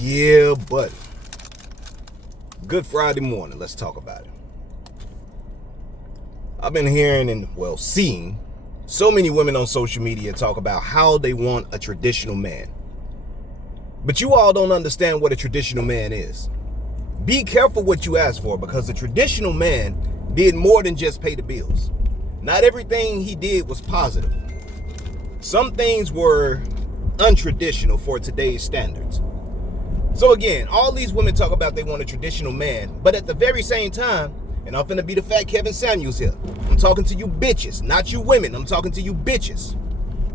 Yeah, but good Friday morning. Let's talk about it. I've been hearing and, seeing so many women on social media talk about how they want a traditional man. But you all don't understand what a traditional man is. Be careful what you ask for, because a traditional man did more than just pay the bills. Not everything he did was positive. Some things were untraditional for today's standards. So again, all these women talk about they want a traditional man, but at the very same time, and I'm finna be the fat Kevin Samuels here, I'm talking to you bitches, not you women, I'm talking to you bitches.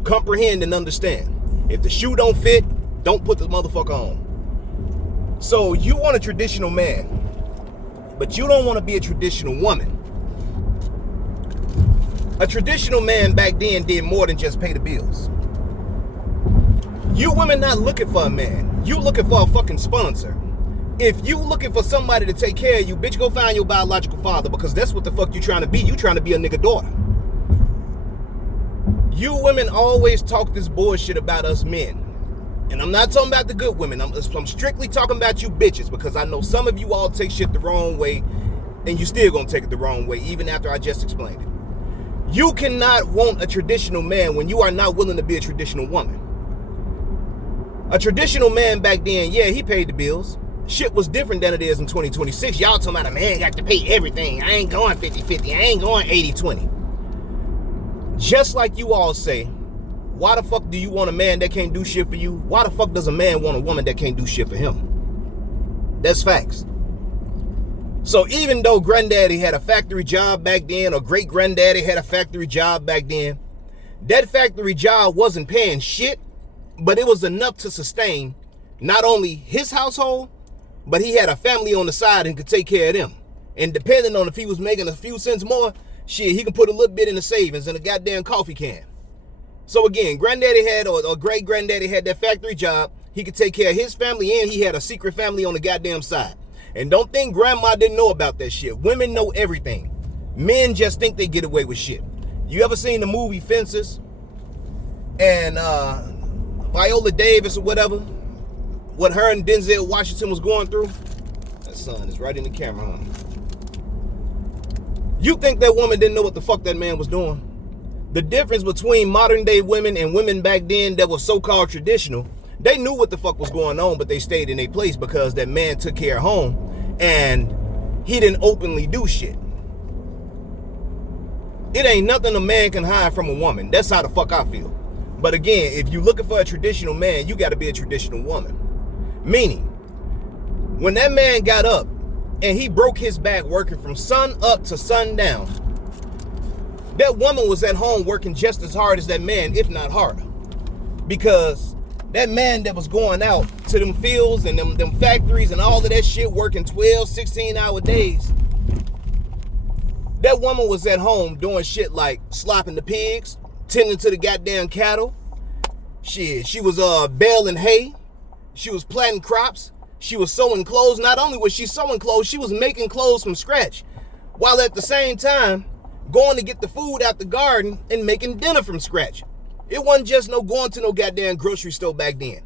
Comprehend and understand. If the shoe don't fit, don't put the motherfucker on. So you want a traditional man, but you don't want to be a traditional woman. A traditional man back then did more than just pay the bills. You women not looking for a man. You looking for a fucking sponsor. If you looking for somebody to take care of you, bitch, go find your biological father, because that's what the fuck you trying to be. You trying to be a nigga daughter. You women always talk this bullshit about us men. And I'm not talking about the good women. I'm strictly talking about you bitches, because I know some of you all take shit the wrong way, and you still gonna take it the wrong way, even after I just explained it. You cannot want a traditional man when you are not willing to be a traditional woman. A traditional man back then, yeah, he paid the bills. Shit was different than it is in 2026. Y'all talking about a man got to pay everything. I ain't going 50-50. I ain't going 80-20. Just like you all say, why the fuck do you want a man that can't do shit for you? Why the fuck does a man want a woman that can't do shit for him? That's facts. So even though granddaddy had a factory job back then, or great granddaddy had a factory job back then, that factory job wasn't paying shit, but it was enough to sustain not only his household, but he had a family on the side and could take care of them. And depending on if he was making a few cents more, shit, he can put a little bit in the savings in a goddamn coffee can. So again, granddaddy had, or great granddaddy had that factory job. He could take care of his family, and he had a secret family on the goddamn side. And don't think grandma didn't know about that shit. Women know everything. Men just think they get away with shit. You ever seen the movie Fences? And Viola Davis or whatever, what her and Denzel Washington was going through? That son is right in the camera, huh? You think that woman didn't know what the fuck that man was doing? The difference between modern day women and women back then that was so-called traditional, they knew what the fuck was going on, but they stayed in their place because that man took care of home and he didn't openly do shit. It ain't nothing a man can hide from a woman. That's how the fuck I feel. But again, if you're looking for a traditional man, you got to be a traditional woman. Meaning, when that man got up and he broke his back working from sun up to sundown, that woman was at home working just as hard as that man, if not harder. Because that man that was going out to them fields and them factories and all of that shit, working 12, 16-hour days, that woman was at home doing shit like slopping the pigs, tending to the goddamn cattle. Shit, she was baling hay. She was planting crops. She was sewing clothes. Not only was she sewing clothes, she was making clothes from scratch, while at the same time going to get the food out the garden and making dinner from scratch. It wasn't just no going to no goddamn grocery store back then.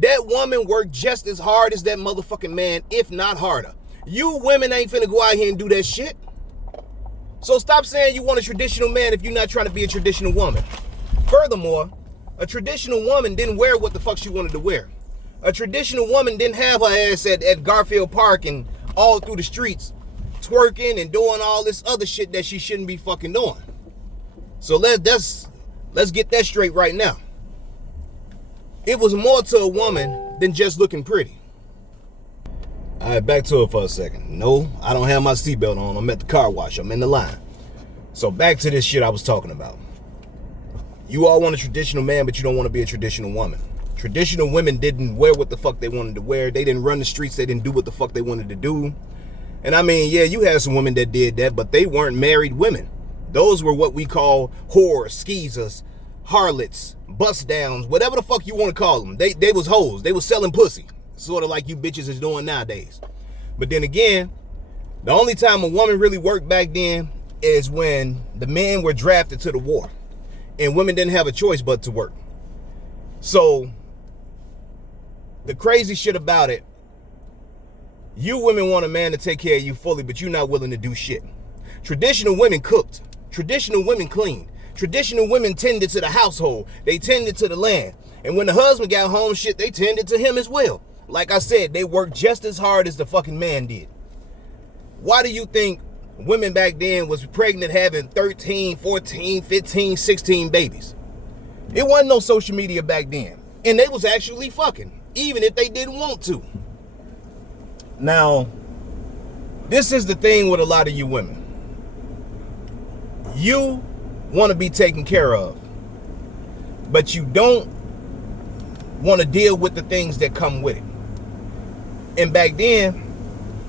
That woman worked just as hard as that motherfucking man, if not harder. You women ain't finna go out here and do that shit. So stop saying you want a traditional man if you're not trying to be a traditional woman. Furthermore, a traditional woman didn't wear what the fuck she wanted to wear. A traditional woman didn't have her ass at Garfield Park and all through the streets twerking and doing all this other shit that she shouldn't be fucking doing. So let's get that straight right now. It was more to a woman than just looking pretty. All right, back to it for a second. No, I don't have my seatbelt on. I'm at the car wash. I'm in the line. So back to this shit I was talking about. You all want a traditional man, but you don't want to be a traditional woman. Traditional women didn't wear what the fuck they wanted to wear. They didn't run the streets. They didn't do what the fuck they wanted to do. And I mean, yeah, you had some women that did that, but they weren't married women. Those were what we call whores, skeezers, harlots, bust downs, whatever the fuck you want to call them. They was hoes. They was selling pussy. Sort of like you bitches is doing nowadays. But then again, the only time a woman really worked back then is when the men were drafted to the war. And women didn't have a choice but to work. So the crazy shit about it, you women want a man to take care of you fully, but you're not willing to do shit. Traditional women cooked. Traditional women cleaned. Traditional women tended to the household. They tended to the land. And when the husband got home, shit, they tended to him as well. Like I said, they worked just as hard as the fucking man did. Why do you think women back then was pregnant having 13, 14, 15, 16 babies? It wasn't no social media back then. And they was actually fucking, even if they didn't want to. Now, this is the thing with a lot of you women. You want to be taken care of, but you don't want to deal with the things that come with it. And back then,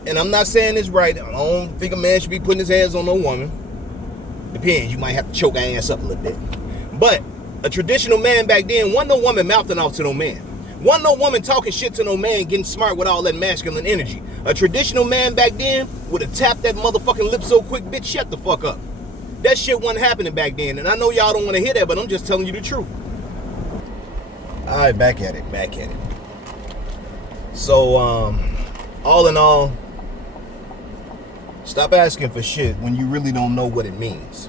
and I'm not saying this right, I don't think a man should be putting his hands on no woman. Depends, you might have to choke her ass up a little bit. But a traditional man back then, wasn't no woman mouthing off to no man. Wasn't no woman talking shit to no man, getting smart with all that masculine energy. A traditional man back then would have tapped that motherfucking lip so quick, bitch, shut the fuck up. That shit wasn't happening back then, and I know y'all don't want to hear that, but I'm just telling you the truth. All right, back at it. So, all in all, stop asking for shit when you really don't know what it means.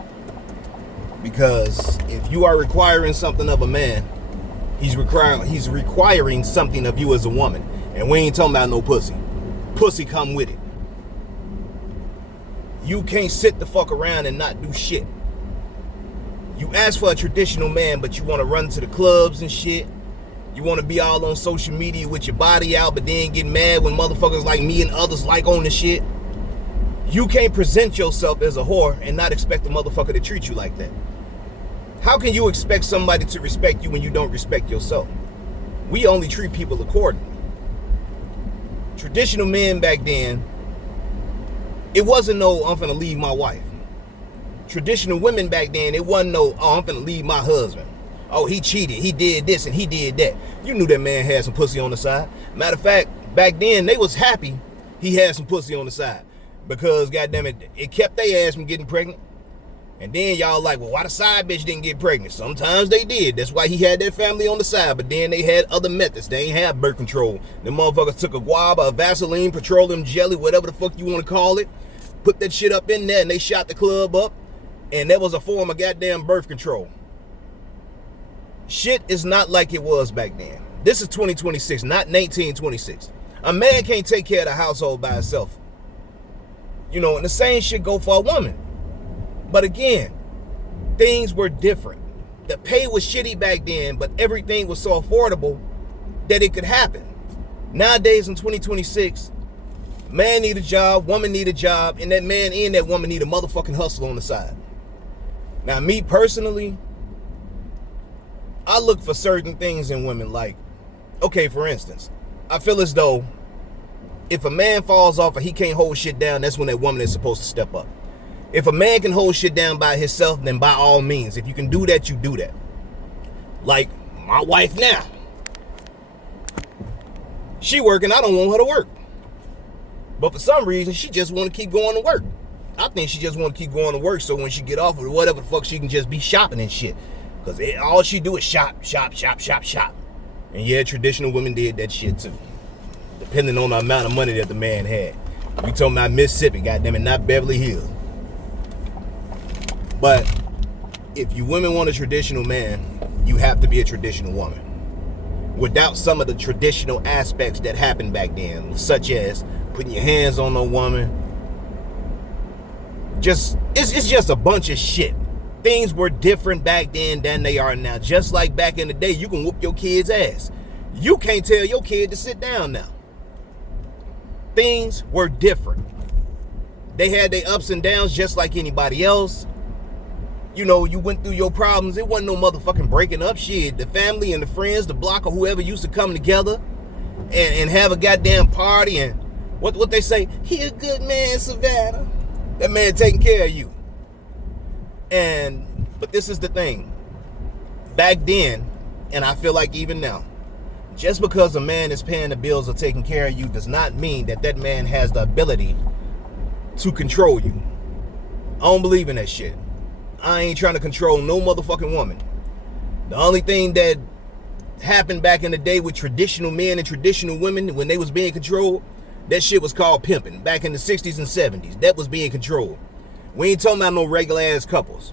Because if you are requiring something of a man, he's requiring something of you as a woman. And we ain't talking about no pussy. Pussy come with it. You can't sit the fuck around and not do shit. You ask for a traditional man, but you want to run to the clubs and shit. You want to be all on social media with your body out, but then get mad when motherfuckers like me and others like on the shit. You can't present yourself as a whore and not expect a motherfucker to treat you like that. How can you expect somebody to respect you when you don't respect yourself? We only treat people accordingly. Traditional men back then, it wasn't no, I'm finna leave my wife. Traditional women back then, it wasn't no, oh, I'm finna leave my husband. Oh, he cheated, he did this and he did that. You knew that man had some pussy on the side. Matter of fact, back then, they was happy he had some pussy on the side. Because, goddamn it, it kept their ass from getting pregnant. And then y'all like, well, why the side bitch didn't get pregnant? Sometimes they did. That's why he had that family on the side. But then they had other methods. They ain't have birth control. Them motherfuckers took a guava, a Vaseline, petroleum jelly, whatever the fuck you want to call it. Put that shit up in there and they shot the club up. And that was a form of goddamn birth control. Shit is not like it was back then. This is 2026, not 1926. A man can't take care of the household by himself. You know, and the same shit go for a woman. But again, things were different. The pay was shitty back then, but everything was so affordable that it could happen. Nowadays in 2026, man need a job, woman need a job, and that man and that woman need a motherfucking hustle on the side. Now, me personally, I look for certain things in women like, okay, for instance, I feel as though if a man falls off or he can't hold shit down, that's when that woman is supposed to step up. If a man can hold shit down by himself, then by all means, if you can do that, you do that. Like my wife now. She working, I don't want her to work. But for some reason, she just want to keep going to work. I think she just want to keep going to work so when she get off or whatever the fuck, she can just be shopping and shit. Because all she do is shop. And yeah, traditional women did that shit too. Depending on the amount of money that the man had. We talking about Mississippi, goddammit, not Beverly Hills. But if you women want a traditional man, you have to be a traditional woman. Without some of the traditional aspects that happened back then, such as putting your hands on a woman. It's just a bunch of shit. Things were different back then than they are now. Just like back in the day, you can whoop your kid's ass. You can't tell your kid to sit down now. Things were different. They had their ups and downs just like anybody else. You know, you went through your problems. It wasn't no motherfucking breaking up shit. The family and the friends, the block or whoever used to come together and have a goddamn party. And what they say, he a good man, Savannah. That man taking care of you. But this is the thing. Back then, and I feel like even now, just because a man is paying the bills or taking care of you does not mean that that man has the ability to control you. I don't believe in that shit. I ain't trying to control no motherfucking woman. The only thing that happened back in the day with traditional men and traditional women when they was being controlled, that shit was called pimping. Back in the 60s and 70s, that was being controlled. We ain't talking about no regular ass couples.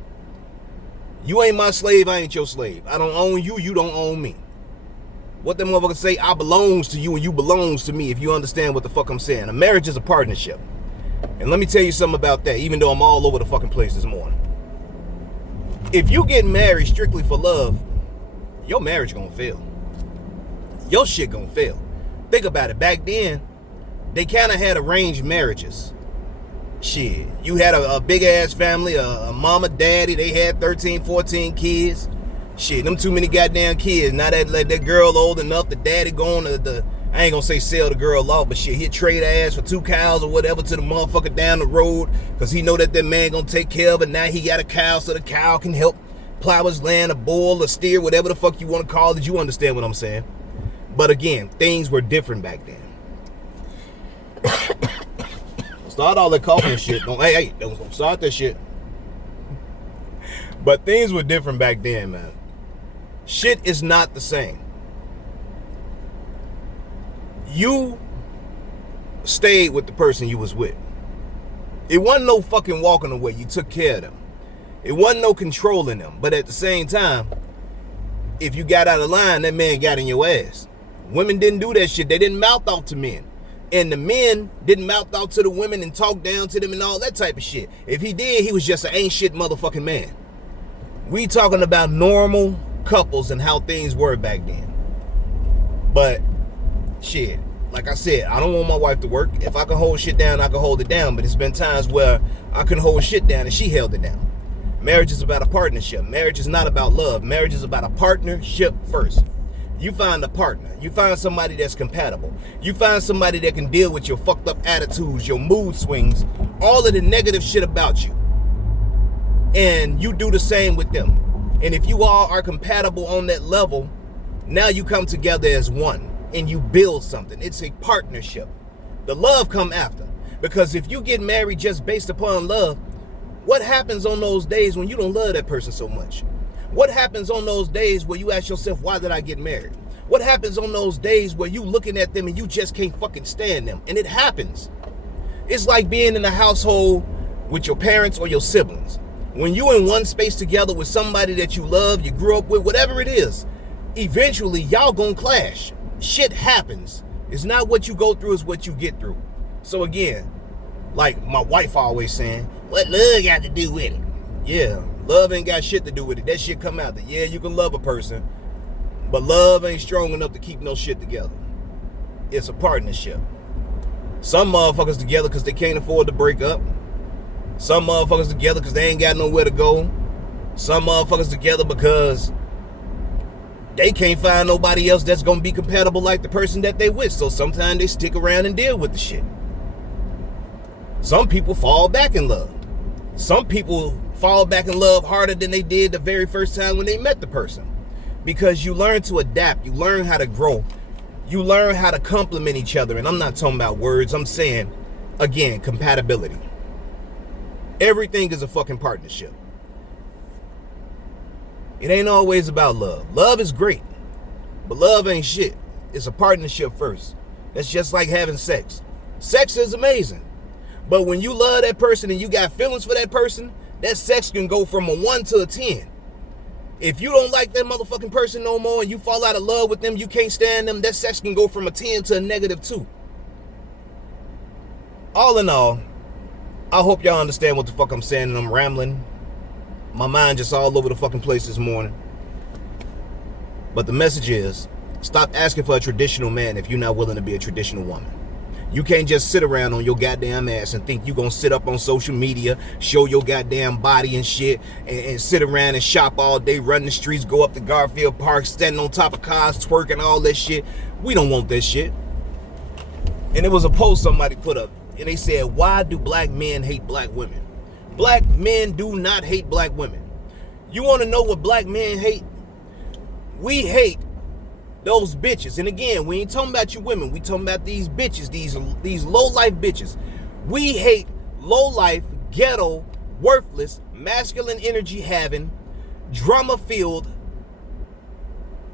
You ain't my slave, I ain't your slave. I don't own you, you don't own me. What them motherfuckers say, I belongs to you and you belongs to me, if you understand what the fuck I'm saying. A marriage is a partnership. And let me tell you something about that, even though I'm all over the fucking place this morning. If you get married strictly for love, your marriage gonna fail. Your shit gonna fail. Think about it. Back then, they kind of had arranged marriages. Shit, you had a big ass family, a mama, daddy, they had 13, 14 kids. Shit, them too many goddamn kids. Now that girl old enough, the daddy going to I ain't gonna say sell the girl off, but shit, he'll trade her ass for 2 cows or whatever to the motherfucker down the road, because he know that man gonna take care of it. Now he got a cow, so the cow can help plow his land, a bull, a steer, whatever the fuck you want to call it. You understand what I'm saying? But again, things were different back then. Start all that coughing and shit. Don't start that shit. But things were different back then, man. Shit is not the same. You stayed with the person you was with. It wasn't no fucking walking away. You took care of them. It wasn't no controlling them. But at the same time, if you got out of line, that man got in your ass. Women didn't do that shit. They didn't mouth off to men. And the men didn't mouth out to the women and talk down to them and all that type of shit. If he did, he was just an ain't shit motherfucking man. We talking about normal couples and how things were back then. But shit, like I said, I don't want my wife to work. If I can hold shit down, I can hold it down. But it's been times where I couldn't hold shit down and she held it down. Marriage is about a partnership. Marriage is not about love. Marriage is about a partnership first. You find a partner. You find somebody that's compatible. You find somebody that can deal with your fucked up attitudes, your mood swings, all of the negative shit about you. And you do the same with them. And if you all are compatible on that level, now you come together as one and you build something. It's a partnership. The love come after. Because if you get married just based upon love, what happens on those days when you don't love that person so much? What happens on those days where you ask yourself, why did I get married? What happens on those days where you looking at them and you just can't fucking stand them? And it happens. It's like being in a household with your parents or your siblings. When you in one space together with somebody that you love, you grew up with, whatever it is, eventually y'all gonna clash. Shit happens. It's not what you go through, it's what you get through. So again, like my wife always saying, what love got to do with it? Yeah, love ain't got shit to do with it. That shit come out that, yeah, you can love a person, but love ain't strong enough to keep no shit together. It's a partnership. Some motherfuckers together because they can't afford to break up. Some motherfuckers together because they ain't got nowhere to go. Some motherfuckers together because they can't find nobody else that's gonna be compatible like the person that they with. So sometimes they stick around and deal with the shit. Some people fall back in love. Some people fall back in love harder than they did the very first time when they met the person. Because you learn to adapt. You learn how to grow. You learn how to complement each other. And I'm not talking about words. I'm saying, again, compatibility. Everything is a fucking partnership. It ain't always about love. Love is great, but love ain't shit. It's a partnership first. That's just like having sex. Sex is amazing, but when you love that person and you got feelings for that person, that sex can go from a 1 to a 10. If you don't like that motherfucking person no more and you fall out of love with them, you can't stand them, that sex can go from a 10 to a -2. All in all, I hope y'all understand what the fuck I'm saying, and I'm rambling. My mind just all over the fucking place this morning. But the message is, stop asking for a traditional man if you're not willing to be a traditional woman. You can't just sit around on your goddamn ass and think you gonna sit up on social media, show your goddamn body and shit, and sit around and shop all day, run the streets, go up to Garfield Park, standing on top of cars, twerking, all that shit. We don't want that shit. And it was a post somebody put up, and they said, why do black men hate black women? Black men do not hate black women. You want to know what black men hate? We hate those bitches. And again, we ain't talking about you women. We talking about these bitches, these low-life bitches. We hate low-life, ghetto, worthless, masculine energy having, drama-filled,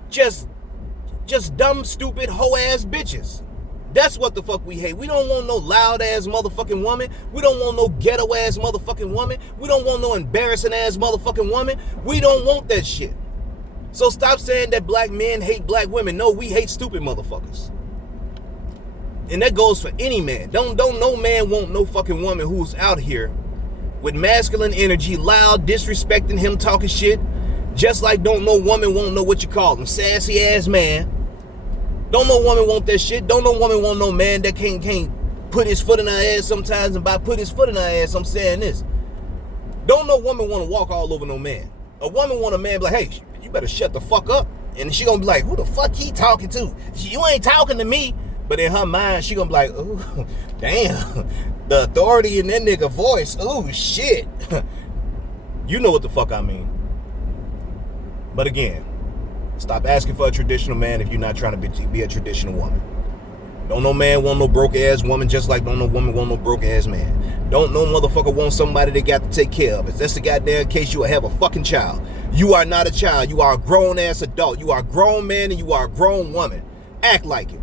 just just dumb, stupid, hoe-ass bitches. That's what the fuck we hate. We don't want no loud-ass motherfucking woman. We don't want no ghetto-ass motherfucking woman. We don't want no embarrassing-ass motherfucking woman. We don't want that shit. So stop saying that black men hate black women. No, we hate stupid motherfuckers. And that goes for any man. Don't no man want no fucking woman who's out here with masculine energy, loud, disrespecting him, talking shit. Just like don't no woman want know what you call him, sassy ass man. Don't no woman want that shit. Don't no woman want no man that can't put his foot in her ass sometimes. And by put his foot in her ass, I'm saying this. Don't no woman want to walk all over no man. A woman want a man be like, hey, you better shut the fuck up. And she gonna be like, who the fuck he talking to? You ain't talking to me. But in her mind, she gonna be like, ooh, damn. The authority in that nigga voice. Ooh, shit. You know what the fuck I mean. But again, stop asking for a traditional man if you're not trying to be a traditional woman. Don't no man want no broke ass woman, just like don't no woman want no broke ass man. Don't no motherfucker want somebody they got to take care of. If that's the goddamn case, you will have a fucking child. You are not a child. You are a grown ass adult. You are a grown man and you are a grown woman. Act like it.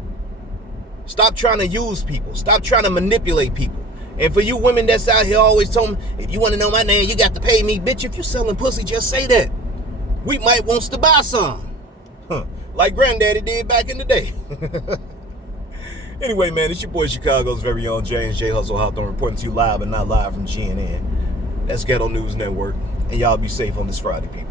Stop trying to use people. Stop trying to manipulate people. And for you women that's out here always telling me, if you want to know my name, you got to pay me. Bitch, if you selling pussy, just say that. We might want to buy some. Like granddaddy did back in the day. Anyway, man, it's your boy Chicago's very own James J. Hustle Hawthorne reporting to you live and not live from GNN. That's Ghetto News Network. And y'all be safe on this Friday, people.